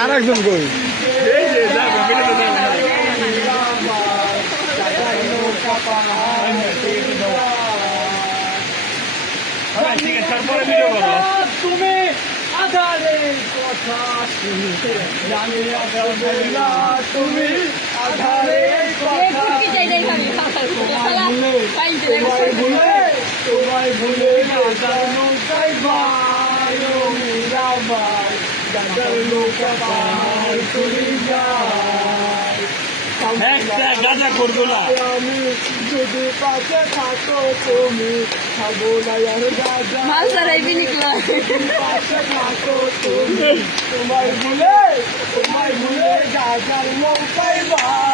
আর একজন কই তুমি আধারের কথা জানি তুমি আধারের কথা তোমায় ভুলে গাজার নৌকায় ভাই গাজার নৌকা পার চলে যায় গাজা করবো না আমি যদি পাশে থাকো তুমি খাবো না আর গাজা পাশে থাকো তুমি তোমায় ভুলে গাজার নৌকায় ভাই